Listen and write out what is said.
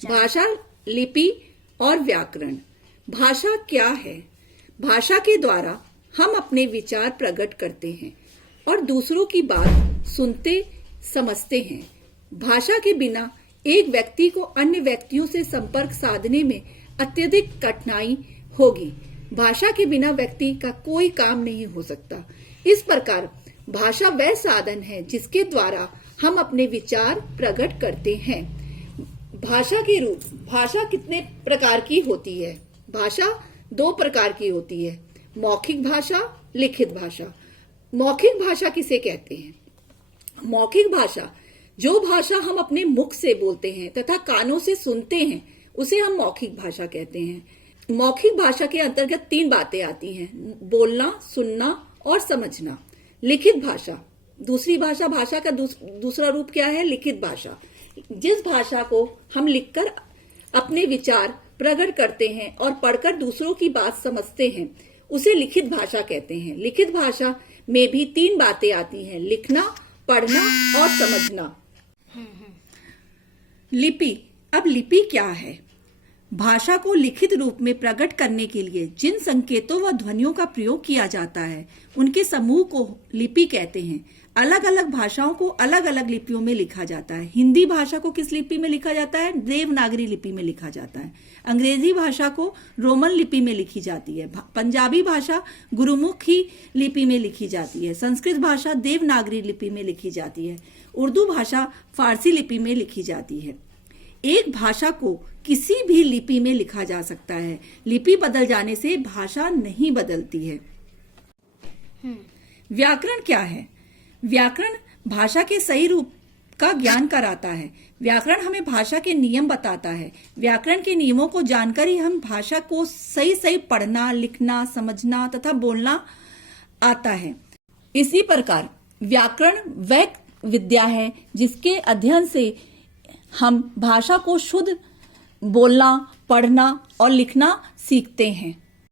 भाषा, लिपि और व्याकरण। भाषा क्या है? भाषा के द्वारा हम अपने विचार प्रकट करते हैं और दूसरों की बात सुनते समझते हैं। भाषा के बिना एक व्यक्ति को अन्य व्यक्तियों से संपर्क साधने में अत्यधिक कठिनाई होगी। भाषा के बिना व्यक्ति का कोई काम नहीं हो सकता। इस प्रकार भाषा वह साधन है जिसके द्वारा हम अपने विचार प्रकट करते हैं। भाषा के रूप, भाषा कितने प्रकार की होती है? भाषा 2 प्रकार की होती है, मौखिक भाषा, लिखित भाषा। मौखिक भाषा किसे कहते हैं? मौखिक भाषा जो भाषा हम अपने मुख से बोलते हैं तथा कानों से सुनते हैं उसे हम मौखिक भाषा कहते हैं। मौखिक भाषा के अंतर्गत 3 बातें आती हैं, बोलना, सुनना और समझना। लिखित भाषा, दूसरी भाषा, भाषा का दूसरा रूप क्या है? लिखित भाषा। जिस भाषा को हम लिखकर अपने विचार प्रकट करते हैं और पढ़कर दूसरों की बात समझते हैं उसे लिखित भाषा कहते हैं। लिखित भाषा में भी 3 बातें आती हैं, लिखना, पढ़ना और समझना। लिपि। अब लिपि क्या है? भाषा को लिखित रूप में प्रकट करने के लिए जिन संकेतों व ध्वनियों का प्रयोग किया जाता है उनके समूह को लिपि कहते हैं। अलग अलग भाषाओं को अलग अलग लिपियों में लिखा जाता है। हिंदी भाषा को किस लिपि में लिखा जाता है? देवनागरी लिपि में लिखा जाता है। अंग्रेजी भाषा को रोमन लिपि में लिखी जाती है। पंजाबी भाषा गुरुमुखी लिपि में लिखी जाती है। संस्कृत भाषा देवनागरी लिपि में लिखी जाती है। उर्दू भाषा फारसी लिपि में लिखी जाती है। एक भाषा को किसी भी लिपि में लिखा जा सकता है। लिपि बदल जाने से भाषा नहीं बदलती है। व्याकरण क्या है? व्याकरण भाषा के सही रूप का ज्ञान कराता है। व्याकरण हमें भाषा के नियम बताता है। व्याकरण के नियमों को जानकर ही हम भाषा को सही पढ़ना, लिखना, समझना तथा बोलना आता है। इसी प्रकार व्याकरण वह विद्या है जिसके अध्ययन से हम भाषा को शुद्ध बोलना, पढ़ना और लिखना सीखते हैं।